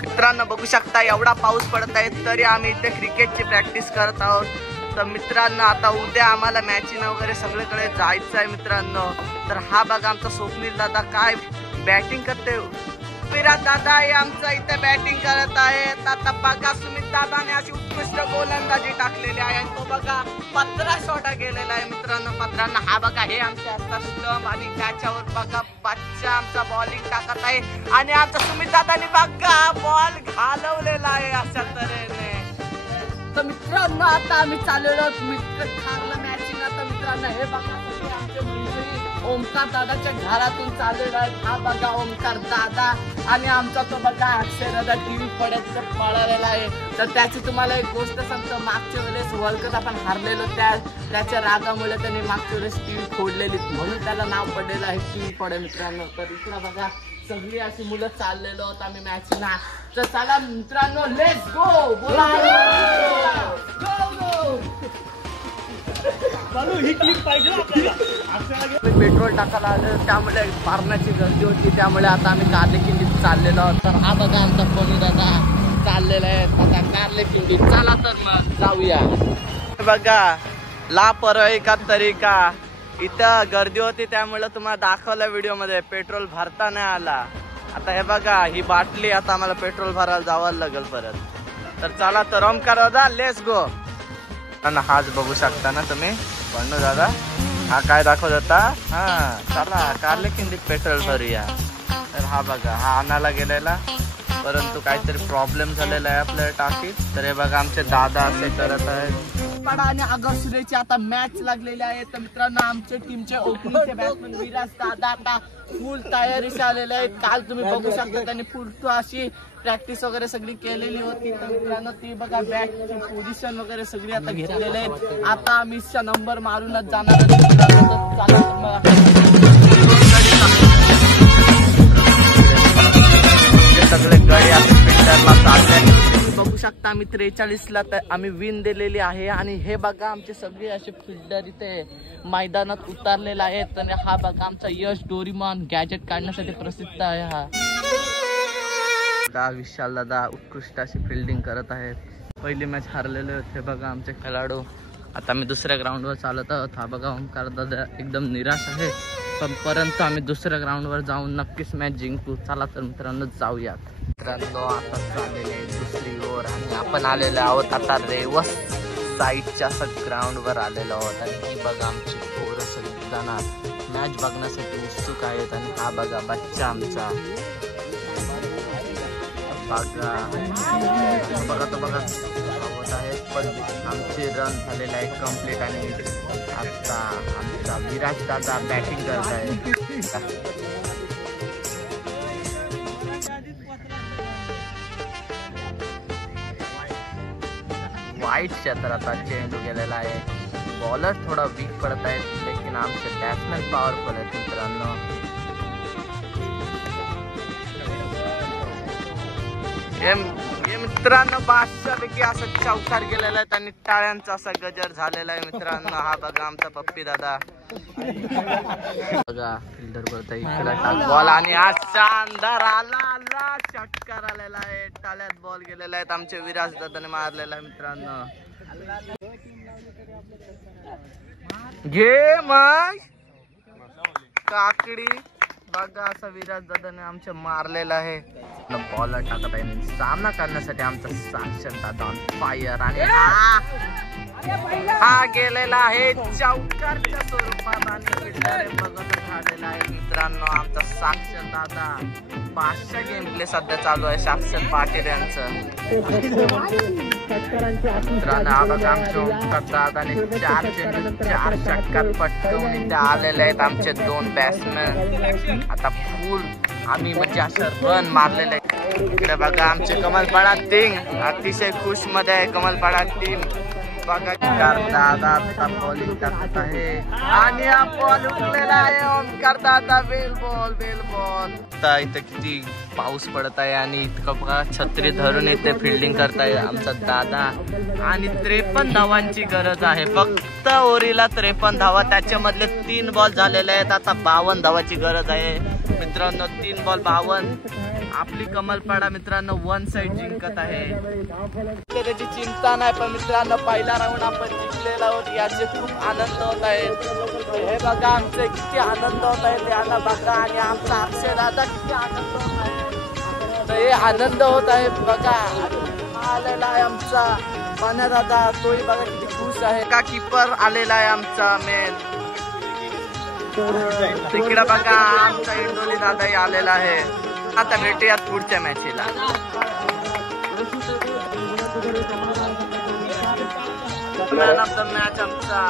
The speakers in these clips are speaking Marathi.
मित्रांनो बघू शकता एवढा पाऊस पडत आहे तरी आम्ही इथे क्रिकेटची प्रॅक्टिस करत आहोत. तर मित्रांनो आता उद्या आम्हाला मॅचिंग वगैरे सगळीकडे जायचं आहे मित्रांनो. तर हा बघा आमचा स्वप्नील दादा काय बॅटिंग करते. विराट दादा हे आमचं इथे बॅटिंग करत आहेत. आता बघा सुमित दादाने अशी उत्कृष्ट गोलंदाजी टाकलेली आहे. तो बघा 15 शॉट गेलेला आहे मित्रांनो. 15 हा बघा हे आमचे असतात स्टंप आणि त्याच्यावर बघा बच्चा आमचा बॉलिंग टाकत आहे आणि आमचा सुमित दादाने बघा बॉल घालवलेला आहे अशा तऱ्हेने. तर मित्रांनो आता आम्ही चाललेलो मित्र ठरलं मॅचिंग. आता मित्रांनो हे बघा आमचे मंडळी ओमकार दादाच्या घरातून चाललेला आहे. हा बघा ओमकार दादा आणि आमचा तो बघा अक्षय दादा टीव्ही पडत पळालेला आहे. तर त्याची तुम्हाला एक गोष्ट सांगतो. मागच्या वेळेस वर्ल्ड कप आपण हारलेलो त्याच्या रागामुळे त्यांनी मागच्या वेळेस टीव्ही फोडलेली म्हणून त्याला नाव पडलेलं आहे टीव्ही पडे मित्रांनो. तर इकडं बघा सगळी अशी मुलं चाललेलो होत आम्ही मॅचला. तर चला मित्रांनो लेट्स गो. पेट्रोल टाकायला आलं त्यामुळे मारण्याची गर्दी होती त्यामुळे आता आम्ही कारलेकिंडीत चाललेलो आहोत. तर हा बघा आमचा कोणी दादा चाललेला आहे आता कारलेकिंडीत. चला तर मग जाऊया. बघा लापरवाही का तरीका इथं गर्दी होती त्यामुळे तुम्हाला दाखवलं व्हिडिओ मध्ये पेट्रोल भरता नाही आला. आता हे बघा ही बाटली आता आम्हाला पेट्रोल भरायला जावं लागेल परत. तर चला तर ओमकार दादा लेट्स गो. हाच बघू शकता ना तुम्ही पण दादा हा काय दाखवत होता. हा चला कारलेकिंडीत पेट्रोल भरूया. तर हा बघा हा आणायला गेलेला परंतु काहीतरी प्रॉब्लेम झालेला आहे आपल्या टाकीत. तर हे बघा आमचे दादा असे करत आहेत. आणि आगरसुरेची आता मॅच लागलेली आहे. तर मित्रांनो आमच्या टीमचे ओपनिंगचे बॅट्समन विराज दादा आता फुल तयारीशी आलेले आहेत. काल तुम्ही बघू शकता त्यांनी फुल अशी प्रॅक्टिस वगैरे सगळी केलेली होती. तर मित्रांनो ती बघा बॅटची पोझिशन वगैरे सगळी आता घेतलेले आहेत. आता आम्ही नंबर मारूनच जाणार सगळे गडी आता फिल्डरला चालले. बघू शकता आम्ही 43ला आम्ही विन दिलेली आहे. आणि हे बघा आमचे सगळे असे फिल्डर इथे मैदानात उतरलेले आहेत. आणि हा बघा आमचा यश डोरीमॉन गॅजेट काढण्यासाठी प्रसिद्ध आहे. हा विशाल दादा उत्कृष्ट अशी फिल्डिंग करत आहेत. पहिली मॅच हारलेले होते बघा आमचे खेळाडू. आता आम्ही दुसऱ्या ग्राउंडवर चालत आहोत. हा बघा ओमकार दादा एकदम निराश आहे पण परंतु आम्ही दुसऱ्या ग्राउंडवर जाऊन नक्कीच मॅच जिंकू. चला तर मित्रांनो जाऊयात. मित्रांनो आता चाललेले दुसरी ओव्हर आणि आपण आलेलो आहोत आता रेवस साईडच्या ग्राउंडवर आलेलो आहोत. आणि ही बघा आमची पोरं सगळी जाणार मॅच बघण्यासाठी उत्सुक आहेत. आणि हा बघा बच्चा आमचा बघा बघा बघा होत आहे पण आमचे रन झालेले आहे कम्प्लीट. आणि आता आमचा विराज दादा बॅटिंग करत आहे. वाईट क्षेत्र आता चेंडू गेलेला आहे. बॉलर थोडा वीक पडत आहेत लेकिन आमचे बॅट्समॅन पॉवरफुल आहेत मित्रांनो. हे मित्रांनो बादशाहपैकी असं चौकार गेलेला आहे आणि टाळ्यांचा असा गजर झालेला आहे मित्रांनो. हा बघा आमचा पप्पी दादा बघा फिल्डर वरती इकडे टाक बॉल आणि हा शानदार आला षटकार आलेला आहे. टाळ्यात बॉल गेलेला आहे. आमचे विराज दादाने मारलेला आहे मित्रांनो. घे मग काकडी बघा असा विराज दादाने आमच्या मारलेला आहे. बॉलर टाकत आहे सामना करण्यासाठी आमचा साक्षर दादा ऑन फायर. आणि हा गेलेला आहे चौकारच्या स्वरूपात आणि फिल्डर बघत झालेला आहे मित्रांनो. आमचा साक्षर दादा 500 गेम प्ले सध्या चालू आहे साक्षर पाटील यांचं मित्रांनो. हा बघा आमच्या ओमकार दादाने 4 चेंडू 4 षटकार पटकवून इथे आलेले आहेत आमचे 2 बॅट्समॅन. आता फुल आम्ही म्हणजे असं रन मारलेले आहे. इकडे बघा आमचे कमलपाडा टीम अतिशय खुश मध्ये आहे. कमलपाडा टीम बघा दादा आता बॉलिंग करत आहे आणि हा बॉल उठलेला आहे. ओमकार दादा बेल बॉल इथे किती पाऊस पडत आहे आणि इतकं बघा छत्री धरून इथे फिल्डिंग करताय आमचा दादा. आणि 53 धावांची गरज आहे फक्त ओरीला 53 धावा. त्याच्यामधले 3 बॉल झालेले आहेत. आता 52 धावाची गरज आहे. मित्रांनो 3 बॉल 52. आपली कमलपाडा मित्रांनो 1 साइड जिंकत आहे. त्याची चिंता नाही, पण मित्रांनो पहिला राऊंड आपण जिंकलेला आहोत याचे खूप आनंद होत आहे. हे बघा आमचे किती आनंद होत आहे त्यांना बघा, आणि आमचा अक्षय दादा किती आनंद होत आहे. तर हे आनंद होत आहे बघा. आलेला आहे आमचा पाण्या दादा, तोही बघा किती खुश आहे. का कीपर आलेला आहे आमचा मेन. तिकडे बघा आमचा इंडोली दादाही आलेला आहे. आता भेटूयात पुढच्या मॅचला. मॅन ऑफ द मॅच आमचा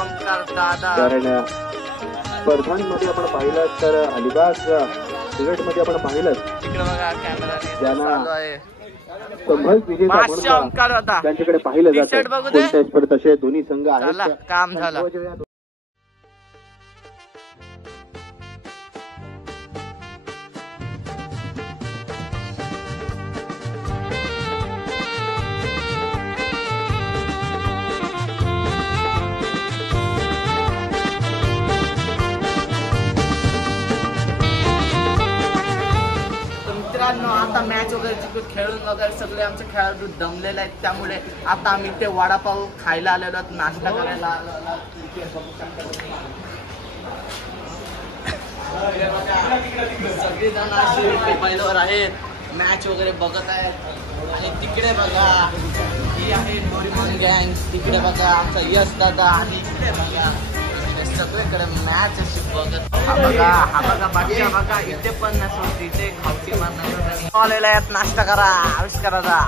ओमकार दादा. स्पर्धांमध्ये आपण पाहिलं तर अलिबाग क्रिकेटमध्ये आपण पाहिलं तिकडे बघा कॅमेरा चालू आहे. ओमकार दादा त्यांच्याकडे पाहिलं जातं कोणत्या स्पर्धा तसे दोन्ही संघ आहेत. काम झालं. मित्रांनो आता मॅच वगैरे जिंकून खेळून वगैरे सगळे आमचे खेळाडू दमलेले आहेत, त्यामुळे आता आम्ही ते वडापाव खायला आलेलो आहोत, नाश्ता करायला आलेलो. सगळे जण असे पहिल्यावर आहेत, मॅच वगैरे बघत आहेत. आणि तिकडे बघा ही आहे डोरेमॉन गँग. तिकडे बघा आमचा यश दादा, आणि इकडे बघा सगळीकडे मॅच अशी बघत. हा बघा बादशा बघा, इथे पण नसतो इथे खावटी मारणार आलेला आहेत. नाश्ता करा, आविष्काराचा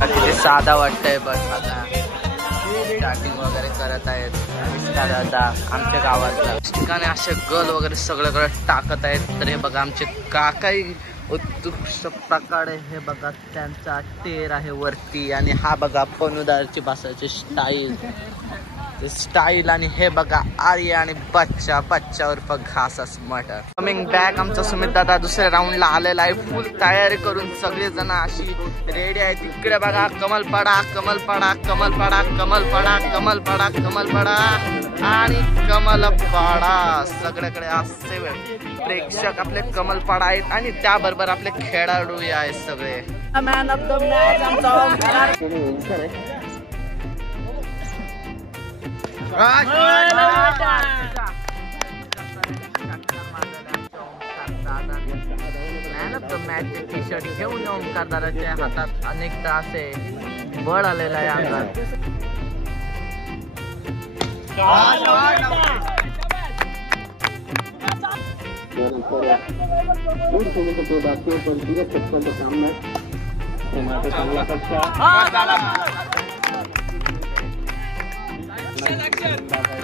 तिथे साधा वाटतंय बस. आता स्टार्टिंग वगैरे करत आहेत आविष्कार दादा आमच्या गावातल्या ठिकाणी. असे गल वगैरे सगळीकडे टाकत आहेत. तर हे बघा आमचे काकाही उत्कृष्ट प्रकारे हे बघा त्यांचा टेर आहे वरती. आणि हा बघा पनुदारची भाषाची स्टाईल. आणि हे बघा आर्या आणि बच्चा उर्फ घासास मटर. कमिंग बॅक आमचा सुमित दादा दुसऱ्या राऊंडला आलेला आहे. फुल तयारी करून सगळे जण अशी रेडी आहे. तिकडे बघा कमलपाडा कमलपाडा कमलपाडा कमलपाडा कमलपाडा कमलपाडा आणि कमलपाडा. सगळ्याकडे असे प्रेक्षक आपले कमलपाडा आहेत, आणि त्याबरोबर आपले खेळाडू आहेत सगळे. मॅन ऑफ द मॅच आमचा man of the match T shirt घेऊन ओमकार दादाच्या हातात अनेकदा असे बळ आलेला आहे अंगात.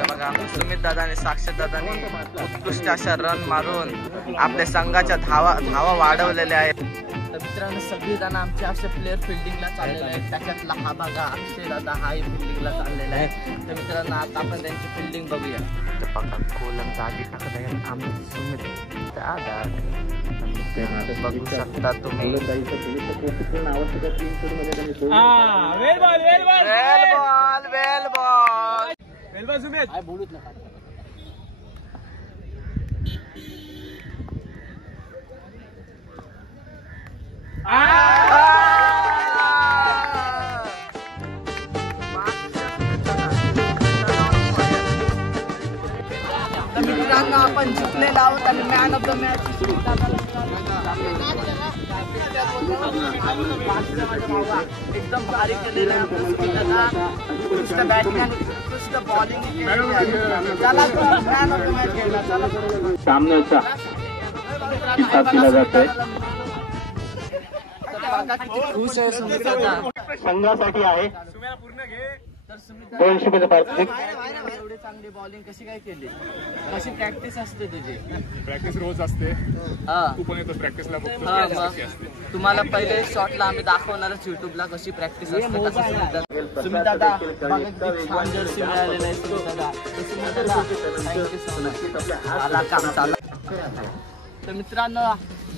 बघा सुमित दादाने साक्षर दादाने उत्कृष्ट अशा रन मारून आपल्या संघाच्या धावा वाढवलेल्या आहेत. तर मित्रांनो सगळी जण आमचे असे प्लेयर फिल्डिंगला चाललेले आहेत. त्याच्यातला हा बघा अक्षय दादा हाही फिल्डिंगला चाललेला आहे. तर मित्रांनो आता आपण त्यांची फिल्डिंग बघूया. तर बघा कोलम जागी टाकत आहे आम्ही सुमित दादा. बघू शकता तुम्ही. बोलूच नका. मित्रांनो आपण जिंकलेलो आहोत, आणि मॅन ऑफ द मॅच एकदम भारी केलेलं आहे. उत्कृष्ट बॅटिंग आणि उत्कृष्ट बॉलिंग केलेली आहे. चला मॅन ऑफ द मॅच घ्यायला चला. सामन्याचा किताब दिला जातोय. खुश आहे सुमित दादा. संघासाठी आहे. तर सुमित 200 रुपये पारितोषिक. एवढी चांगली बॉलिंग कशी काय केली? कशी प्रॅक्टिस असते तुझी? प्रॅक्टिस रोज असते. तू पण येतो प्रॅक्टिसला? तुम्हाला पहिले शॉटला आम्ही दाखवणारच युट्यूबला कशी प्रॅक्टिस असते. सुमित दादा छान जर्सी मिळालेला आहे सुमित दादा. सुमित दादा थँक्यू सो मच. आला काम चालू. तर मित्रांनो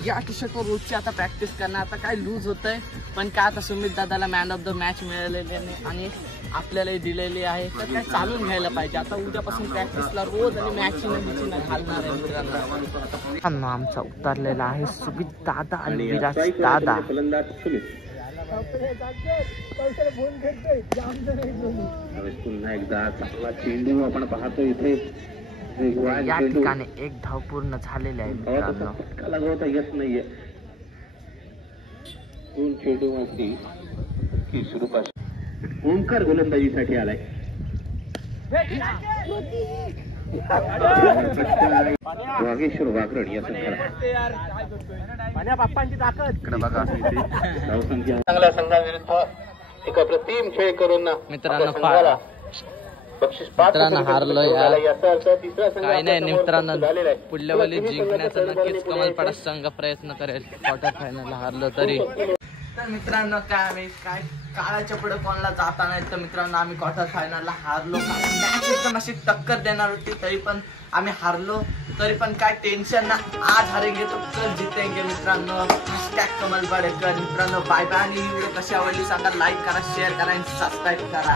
या टी शर्टवर रोजची आता प्रॅक्टिस करणार. आता काय लूज होतंय पण काय आता सुमित दादाला मॅन ऑफ द मॅच मिळालेली आहे आणि आपल्यालाही दिलेली आहे. तर काय चालून घ्यायला पाहिजे. आता उद्यापासून प्रॅक्टिसला रोज आणि मॅचिंग घालणार आहे मित्रांनो. आमचा उतरलेला आहे सुमित दादा आणि विराज दादा. पुन्हा एकदा चांगला चेंडू आपण पाहतो इथे. या ठिकाणी एक धाव पूर्ण झालेली आहे मित्रांनो. लगवता येत नाहीये. दोन चेंडू मध्ये की स्वरूपात ओंकार गोलंदाजीसाठी आलाय. वागेश्वर वाकरण या संघाला चांगल्या संघाविरुद्ध एक अप्रतिम खेळ करून मित्रांनो मित्रांनो हारलो यार. काही नाही मित्रांनो पुढल्या वेळी जिंकण्याचा नक्कीच कमालपाडा संघ प्रयत्न करेल. क्वार्टर फायनल हारलो तरी. तर मित्रांनो काय आम्ही काय काळाच्या पुढे कोणाला जाता नाही. तर मित्रांनो आम्ही क्वार्टर फायनलला हारलो. मॅच एकदम अशी टक्कर देणार होती तरी पण आम्ही हारलो. तरी पण काय टेन्शन ना. आज हारेंगे तो कल जितेंगे मित्रांनो. हॅशटॅग कमलपाडेकर. मित्रांनो बाय बाय. आणि व्हिडिओ कशी आवडली सांगा. लाईक करा, शेअर करा आणि सबस्क्राईब करा.